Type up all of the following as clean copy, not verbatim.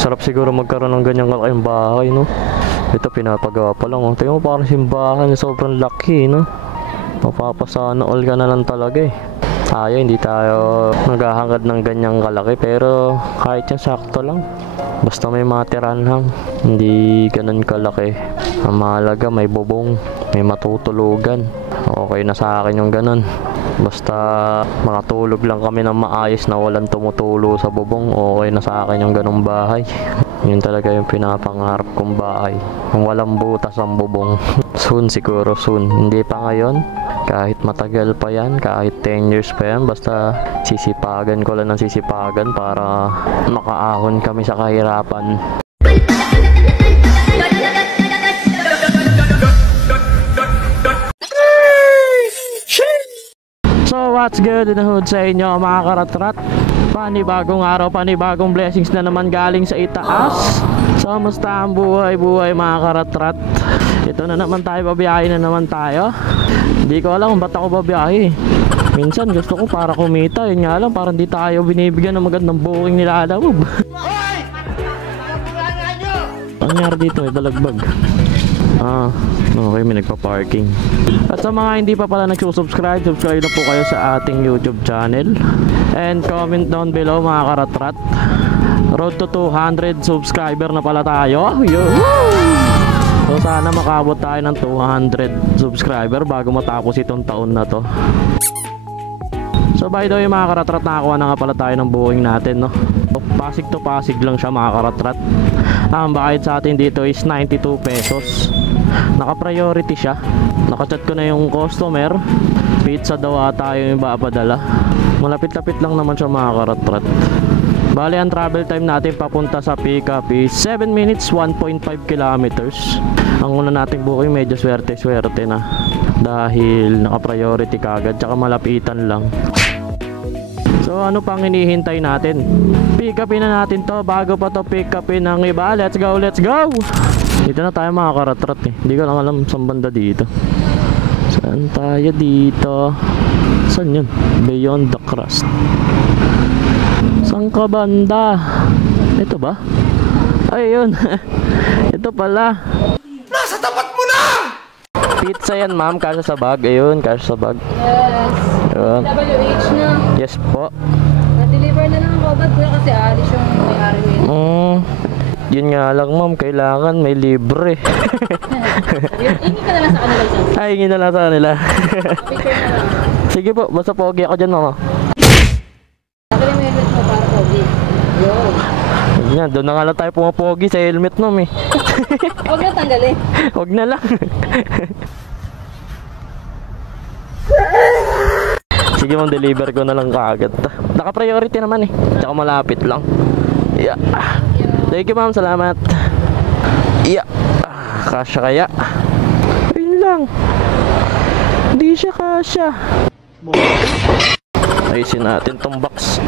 Sarap siguro magkaroon ng ganyang kalaking bahay, no? Ito pinapagawa pa lang, oh. Tingnan mo, parang simbahan, sobrang laki, no? Mapapasana all ka na lang talaga eh. Tayo, hindi tayo naghahangad ng ganyang kalaki, pero kahit yan sakto lang. Basta may matiranhang, hindi ganun kalaki. Ang mahalaga may bubong, may matutulugan. Okay na sa akin yung ganun. Basta makatulog lang kami ng maayos na walang tumutulo sa bubong, okay na sa akin yung ganung bahay. Yun talaga yung pinapangarap kong bahay, ang walang butas ang bubong. Soon siguro, soon. Hindi pa ngayon, kahit matagal pa yan, kahit 10 years pa yan, basta sisipagan ko lang ng sisipagan para makaahon kami sa kahirapan. So what's good in the hood sa inyo mga karatrat? Panibagong araw, panibagong blessings na naman galing sa itaas. So musta ang buhay mga karatrat? Ito na naman tayo, babiyahe na naman tayo. Hindi ko alam kung ba't ako babiyahe. Minsan gusto ko para kumita, yun nga lang, parang di tayo binibigyan ng magandang booking nila Alamove. Ang nangyari dito, may dalagbag. Okay, may nagpa-parking. At sa mga hindi pa pala nagsusubscribe, subscribe na po kayo sa ating YouTube channel. And comment down below mga karatrat. Road to 200 subscriber na pala tayo. So sana makabot tayo ng 200 subscriber bago matapos itong taon na to. So by the way mga karatrat, nakakuha na nga pala tayo ng booking natin, no? Pasig to Pasig lang siya mga karatrat. Ang bayad sa atin dito is 92 pesos. Naka-priority siya. Nakachat ko na yung customer. Pizza daw ata yung ipapadala. Malapit-lapit lang naman siya mga karatrat. Bali ang travel time natin papunta sa pick-up is 7 minutes 1.5 kilometers. Ang una nating booking medyo swerte-swerte na, dahil naka-priority kagad, tsaka malapitan lang. So ano pang hinihintay natin? Pick-upin na natin to bago pa to pick-upin ng iba. Let's go, let's go! Dito na tayo mga karatrat eh. Hindi ko lang alam saan banda dito. Saan tayo dito? Saan yun? Beyond the crust. Saan ka banda? Ito ba? Ay yun. Ito pala. Nasa tapat mo na! Pizza yan ma'am, kasya sa bag. Ayun, kasya sa bag. Yes. Ayun. WH na. Yes po. Na-deliver na lang ako. Ba't kuya kasi alis yung may-ari mo? Yun nga lang ma'am, kailangan may libre. Hingi ka na lang sa kanila dyan. Ay, hingi na lang sa kanila. Picture na lang. Sige po, basta pogi ako dyan mama. Sabi mo helmet mo para pogi. Yo. Yan, doon na nga lang tayo pumapogi sa helmet ma'am eh. Huwag na tanggalin. Huwag na lang. Sige ma'am, deliver ko na lang kaagad. Naka-priority naman eh. Tsaka malapit lang. Yeah. Thank you ma'am, salamat. Yeah. Kasya kaya? Ayun lang. Hindi siya kasya. Ayusin natin tong box.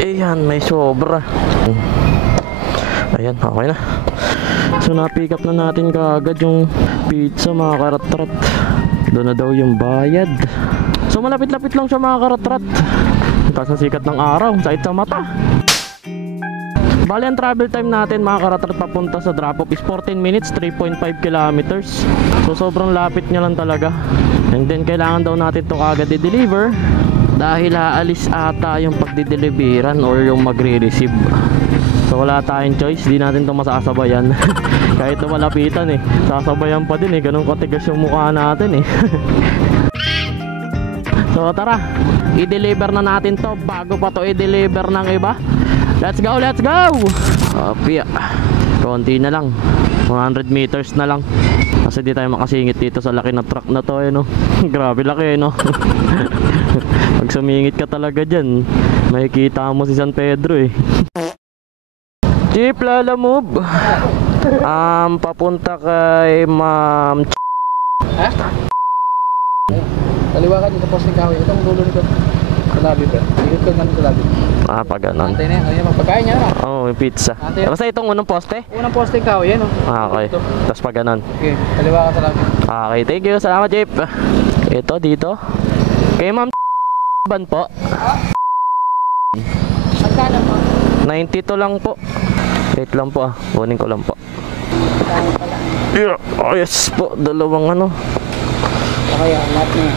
Ayan, may sobra. Ayan, okay na. So na-pick up na natin kaagad yung pizza mga karatrat. Doon na daw yung bayad. So malapit-lapit lang siya mga karatrat. Taas ng sikat ng araw, sakit sa mata. Bali ang travel time natin mga karatrat papunta sa drop off is 14 minutes 3.5 kilometers. So sobrang lapit niya lang talaga. And then kailangan daw natin to agad i-deliver, dahil aalis ata yung pagdideliveran or yung magre-receive. So wala tayong choice, di natin to masasabayan. Kahit na malapitan eh, sasabayan pa din eh, ganun katigas yung mukha natin eh. So tara, i-deliver na natin to bago pa to i-deliver ng iba. Let's go, let's go! Opya, konti na lang, 100 meters na lang. Kasi di tayo makasingit dito sa laki na truck na to eh, no? Grabe laki eh, no? Pag sumingit ka talaga dyan, makikita mo si San Pedro eh. Jeep Lalamove. Papunta kay Ma'am Ha? Kaliwa ka dito posting kahoy. Itong dulo nito. Sa labi pa. Ikot ko naman sa labi. pag ganon. Antay na yan. Ano yung magpagkain niya na? Oo, may pizza. Basta itong unang poste? Unang posting kahoy yan, oh. Okay. Tapos pag ganon. Okay, kaliwa ka sa labi. Okay, thank you. Salamat, Jeep. Ito, dito. Kay Ma'am ban po. Magkano po? 92 lang po. Wait lang po kunin ko lang po. Yeah. Oh yes po, dalawang ano. Kaya lahat na yan.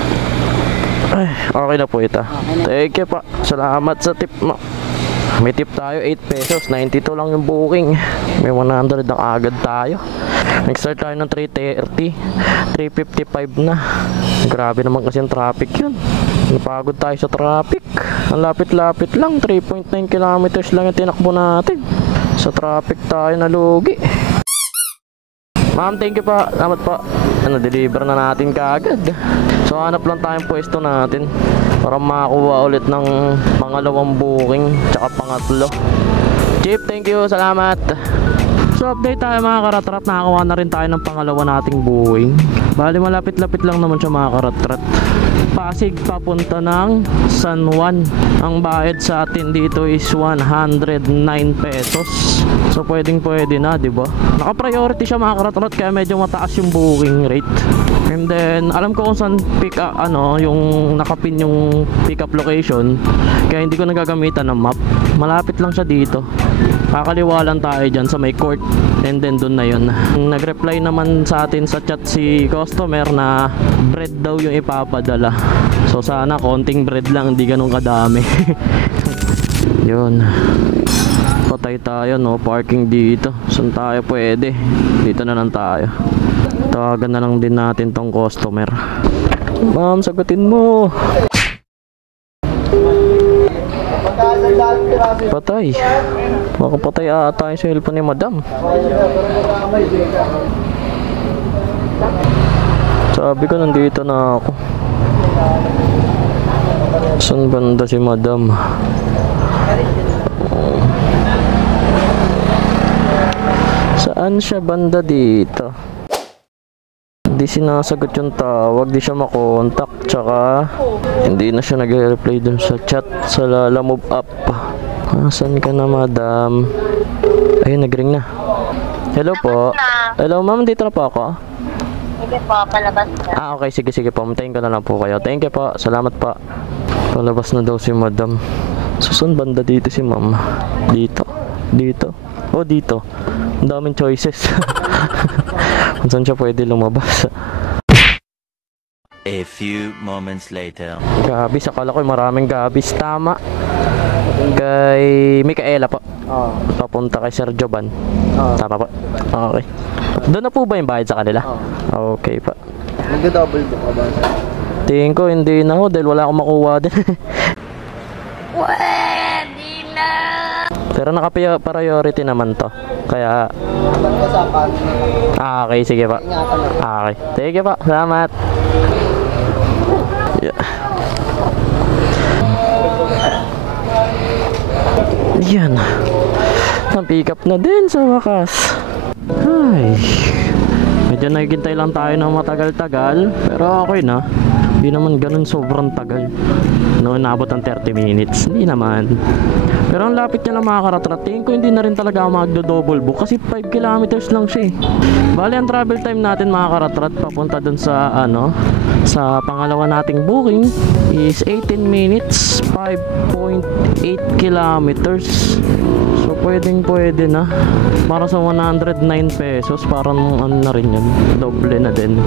Ay, okay na po ito. Thank you pa. Salamat sa tip mo. May tip tayo, 8 pesos. 92 lang yung booking. May 100 ang agad tayo. Nag-start tayo ng 3:30. 3:55 na. Grabe naman kasi yung traffic yun. Napagod tayo sa traffic. Ang lapit-lapit lang. 3.9 kilometers lang yung tinakbo natin. Sa traffic tayo nalugi. Ma'am, thank you pa. Salamat po. Deliver na natin kaagad. So, hanap lang tayong pwesto natin para makakuha ulit ng pangalawang booking tsaka pangatlo. Chip, thank you. Salamat. So, update tayo mga karatrat. Nakakuha na rin tayo ng pangalawa nating booking. Bali, malapit-lapit lang naman siya mga karatrat. Pasig papunta ng San Juan. Ang bayad sa atin dito is 109 pesos. So pwedeng pwede na, di ba? Naka-priority siya mga karatrat kaya medyo mataas yung booking rate. And then alam ko kung saan pick up yung nakapin yung pick up location. Kaya hindi ko nagagamitan ng map. Malapit lang siya dito. Kakaliwa lang tayo dyan sa may court. And then dun na yun. Nag-reply naman sa atin sa chat si customer na bread daw yung ipapadala. So sana konting bread lang, hindi ganun kadami. Yun. Patay tayo no, parking dito. Saan tayo pwede? Dito na lang tayo. Tawagan na lang din natin tong customer. Ma'am, sagutin mo. Patay. Baka patay ata yung cellphone ni madam. Sabi ko nandito na ako. Saan banda si madam? Saan siya banda dito? Hindi sinasagot yung tawag, di siya makontak, tsaka hindi na siya nag-reply dun sa chat sa Lala Move Up. Saan ka na madam? Ayun, nag-ring na. Hello po. Hello ma'am, dito na po ako. Sige po, palabas na. Okay, sige po, mantayin ko na lang po kayo. Thank you po, salamat po. Palabas na daw si madam. So saan banda dito si ma'am? Dito? Dito? O dito? Ang daming choices. Kung saan siya pwede lumabas. A few moments later. Gabis, akala ko maraming gabis. Tama. Kay Micaela po. Papunta kay Sir Joban. Tama po. Okay. Doon na po ba yung bayad sa kanila? Okay pa. Nag-double book ka ba? Tingin ko hindi na ho dahil wala akong makuha din. Pwede na! Pero naka-priority naman to. Kaya okay, sige pa. Okay. Sige pa. Salamat. Yeah. Yan. Na-pick up na din sa wakas. Ay. Medyo naghihintay lang tayo ng matagal-tagal. Pero okay na. Hindi naman ganun sobrang tagal. No, inabot ng 30 minutes. Hindi naman. Pero ang lapit niya lang mga karatrat. Tingin ko hindi na rin talaga ako magdo-double book. Kasi 5 kilometers lang siya eh. Bali ang travel time natin mga karatrat papunta dun sa sa pangalawa nating booking is 18 minutes 5.8 kilometers. So pwedeng pwede na. Para sa 109 pesos parang ano na rin yun, doble na din.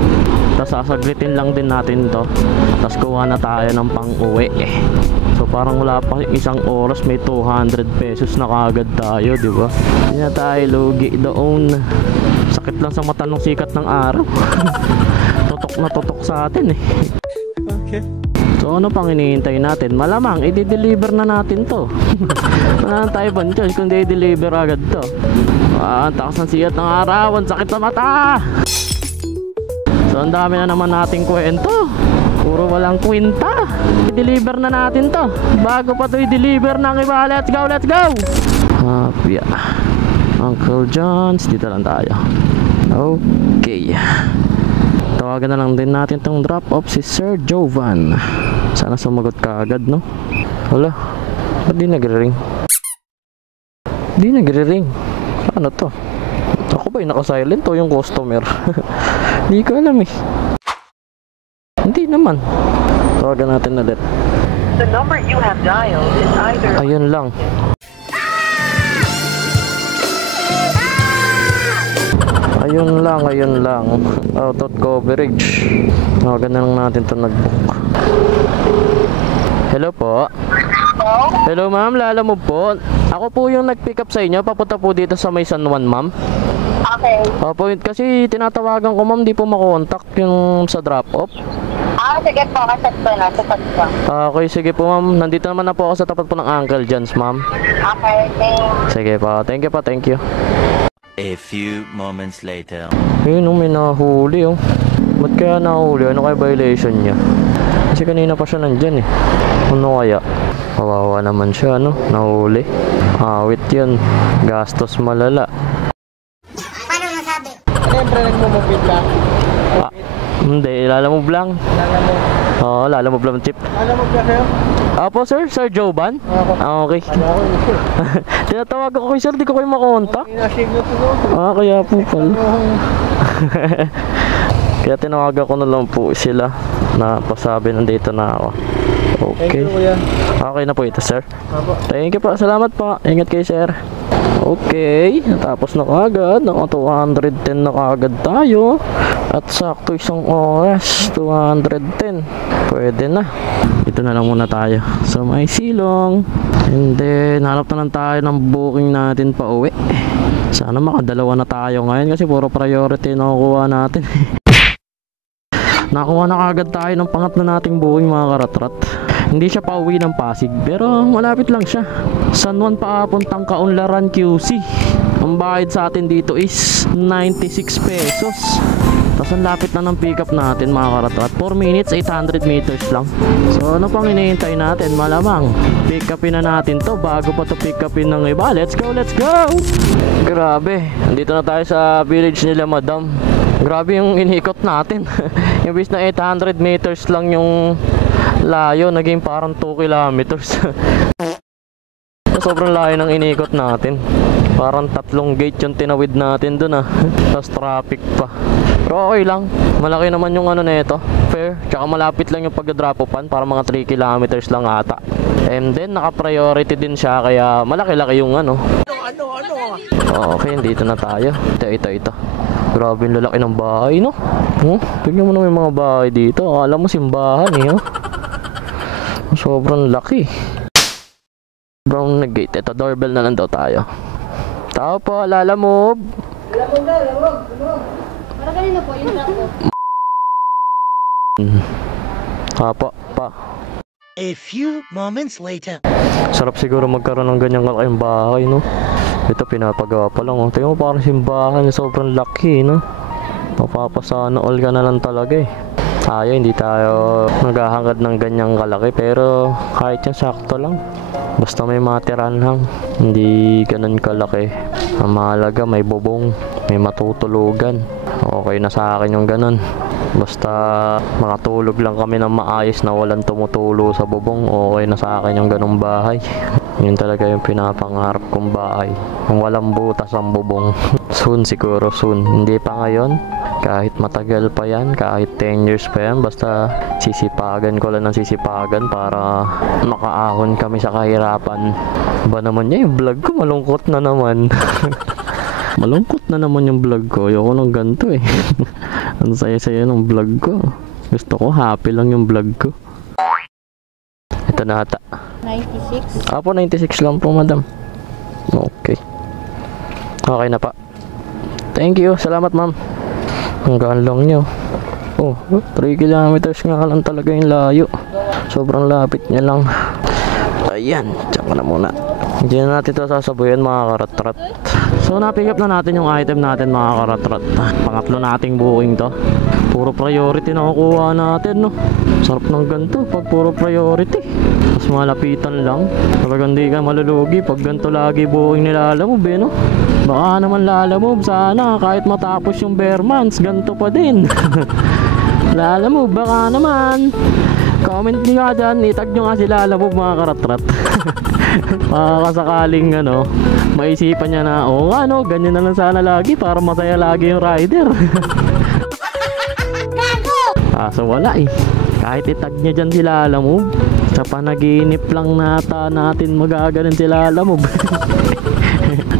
Tapos sasaglitin lang din natin to. Tapos kuha na tayo ng pang-uwi So parang wala pa isang oras may 200 pesos na kaagad tayo, di ba? Hindi na tayo lugi doon. Sakit lang sa mata ng sikat ng araw. Tutok na tutok sa atin eh. Okay. So ano pang hinihintay natin? Malamang i-deliver na natin to. Wala tayo ba choice kung i-deliver agad to? Ang takas ng sikat ng araw, ang sakit sa mata. So ang dami na naman nating kwento. Puro walang kwenta. I-deliver na natin to. Bago pa to i-deliver ng iba. Let's go, let's go. Yeah. Uncle John's, dito lang tayo. Okay. Tawagan na lang din natin tong drop off si Sir Jovan. Sana sumagot ka agad, no? Wala. Ba't di nagre-ring? Di nagre-ring. Ano to? Ako ba yung naka-silent o yung customer? Di ko alam eh. Hindi naman. Tawagan natin ulit. The number you have dialed is either Ayun lang. Ayun lang. Out of coverage. Ganda lang natin to nag-book. Hello po. Hello ma'am, Lala mo po. Ako po yung nag-pick up sa inyo. Papunta po dito sa may San Juan, ma'am. Okay. Opo, kasi tinatawagan ko ma'am, di po makontak yung sa drop-off. Sige po, kasat ko na. Sapat ko. Okay, sige po ma'am. Nandito naman na po ako sa tapat po ng Uncle John's, ma'am. Okay, thanks. Sige po, thank you. A few moments later. Ayun, may nahuli oh. Ba't kaya nahuli? Ano kaya violation niya? Kasi kanina pa siya nandyan eh. Ano kaya? Kawawa naman siya, no? Nahuli. Awit yun. Gastos malala. Ano yung pre nagmumupit ka? Hindi, lalamove lang. Lala mo. Oo, lalamove lang chip. Lala mo ba kayo? Apo sir, Sir Joban? Ako. Okay. Ako ito. Tinatawag ako kay sir, di ko kayo makontak. Inasigno ko. Kaya po pala. Kaya tinawagan ko na lang po sila na pasabi nandito na ako. Thank Okay. you, kuya. Okay na po ito, sir. Apo. Thank you po. Salamat po. Ingat kayo, sir. Okay. Natapos na kagad. Naka 210 na kagad tayo. At sakto isang oras. 210. Pwede na. Dito na lang muna tayo sa may silong. And then, hanap na lang tayo ng booking natin pa uwi. Sana makadalawa na tayo ngayon kasi puro priority na kukuha natin. Nakuha na kagad tayo ng pangatlo nating booking, mga karatrat. Hindi siya pauwi ng Pasig pero malapit lang siya. San Juan papuntang Kaunlaran QC. Ang bayad sa atin dito is 96 pesos. Tapos ang lapit na ng pick up natin, mga karatrat. 4 minutes, 800 meters lang. So ano pang hinihintay natin? Malamang pick upin na natin to bago pa to pick upin ng iba. Let's go! Grabe, andito na tayo sa village nila, madam. Grabe yung inikot natin. Imbis na 800 meters lang yung layo, naging parang 2 kilometers. Sobrang layo ng inikot natin. Parang 3 gate yung tinawid natin dun ah. Tapos traffic pa. Pero okay lang. Malaki naman yung ano na ito. Fair. Tsaka malapit lang yung pag-drop-offan. Para mga 3 kilometers lang ata. And then naka-priority din siya. Kaya malaki-laki yung ano. Okay, dito na tayo. Ito. Grabe yung lalaki ng bahay, no? Tignan mo na may mga bahay dito. Akala mo simbahan eh, oh. Sobrang laki. Brown na gate. Ito, doorbell na lang daw tayo. Tao po, lalamove. Para kanina po, yung drop-off. Apo, pa. A few moments later. Sarap siguro magkaroon ng ganyang kalaking bahay, no? Ito, pinapagawa pa lang, oh. Tingnan mo, parang simbahan. Sobrang laki, no? Mapapasana all ka na lang talaga, eh. Tayo, hindi tayo naghahangad ng ganyang kalaki. Pero kahit yung sakto lang. Basta may matirahan lang. Hindi ganun kalaki. Ang mahalaga, may bubong, may matutulugan. Okay na sa akin yung ganun. Basta makatulog lang kami ng maayos na walang tumutulo sa bubong. Okay na sa akin yung ganung bahay. Yun talaga yung pinapangarap kong bahay. Yung walang butas ang bubong. Soon siguro, soon. Hindi pa ngayon. Kahit matagal pa yan, kahit 10 years pa yan, basta sisipagan ko lang ng sisipagan para makaahon kami sa kahirapan. Ba naman niya yung vlog ko, malungkot na naman. Malungkot na naman yung vlog ko. Ayoko ng ganito eh. Ang saya-saya ng vlog ko. Gusto ko happy lang yung vlog ko. Ito na ata. 96. Apo, 96 lang po, madam. Okay. Okay na pa. Thank you. Salamat, ma'am. Hanggang lang nyo. Oh, 3 kilometers nga lang talaga yung layo. Sobrang lapit niya lang. Ayan, tsaka na muna. Hindi na natin ito sasabuyan, mga karatrat. So na-pick up na natin yung item natin, mga karatrat. Pangatlo nating booking to. Puro priority na kukuha natin, no? Sarap ng ganito pag puro priority. Mas malapitan lang. Talagang di ka malulugi pag ganito lagi booking nilalamove, eh, no? Baka naman lalamove sana kahit matapos yung bare months, ganito pa din. Lalamove, baka naman. Comment nyo nga dyan, itag nyo nga si lalamove, mga karatrat. Makakasakaling ano, maisipan niya na, oo nga no, ganyan na lang sana lagi para masaya lagi yung rider. Kaso wala eh. Kahit itag niya dyan si lalamove, sa panaginip lang nata natin magaganon si lalamove.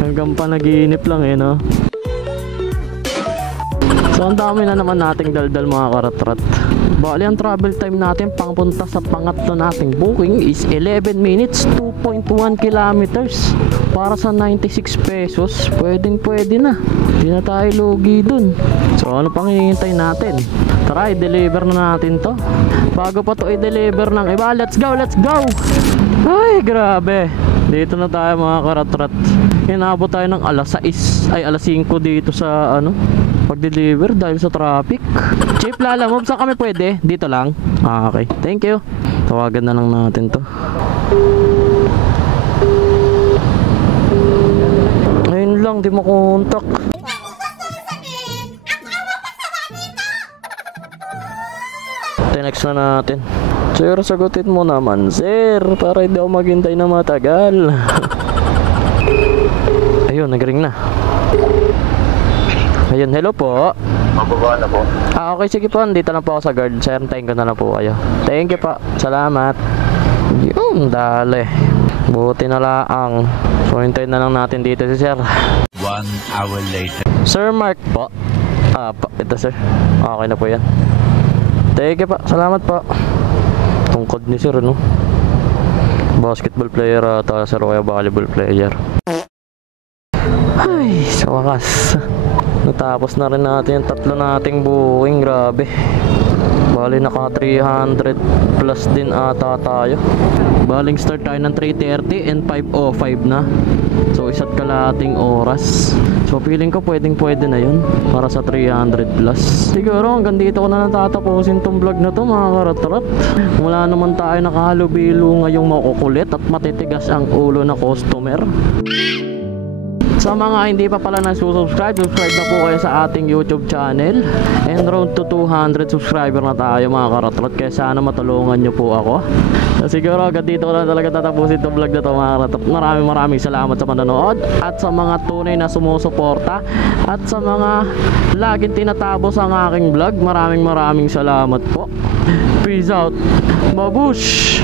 Hanggang panaginip lang eh, no? So ang dami na naman nating daldal mga karatrat. Bali ang travel time natin pangpunta sa pangatlo nating booking is 11 minutes 2.1 kilometers para sa 96 pesos. Pwede na. Hindi na tayo lugi dun. So ano pang hinihintay natin? Tara, i-deliver na natin to. Bago pa to i-deliver ng iba, let's go! Ay, grabe. Dito na tayo mga karatrat. Hinabot tayo ng alas 6 ay alas 5 dito sa pag-deliver dahil sa traffic. Chief Lala Move, saan kami pwede? Dito lang? Okay, thank you. Tawagan na lang natin to. Ngayon lang, di mo kontak. Next na natin. Sir, sagutin mo naman, sir, para hindi ako maghintay na matagal. Ayun, nag-ring na. Ayun, hello po. Mababa na po. Okay, sige po, dito na po ako sa guard. Sir, tayin ko na lang po kayo. Thank you po, salamat. Yun, dali. Buti na lang. So, hintayin na lang natin dito si sir. 1 hour later. Sir Mark po. Ito sir. Okay na po yan. Thank you po, salamat po. Tungkod ni sir, no? Basketball player ata sir, o kaya volleyball player. Ay, sa wakas natapos na rin natin yung tatlo nating booking. Grabe, bali naka 300 plus din ata tayo. Baling start tayo ng 3:30 and 5:05 na. So isa't kalahating oras. So feeling ko pwede na yun para sa 300 plus. Siguro hanggang dito ko na natatapusin tong vlog na to mga karatrat. Wala naman tayo nakahalubilo ngayong makukulit at matitigas ang ulo na customer. Sa mga hindi pa pala subscribe na po kayo sa ating YouTube channel. And road to 200 subscriber na tayo mga karatrat. Kaya sana matulungan nyo po ako. So, siguro agad dito ko na talaga tatapusin itong vlog na ito mga karatrat. Maraming salamat sa panonood. At sa mga tunay na sumusuporta. At sa mga laging tinatapos ang aking vlog. Maraming salamat po. Peace out. Babush!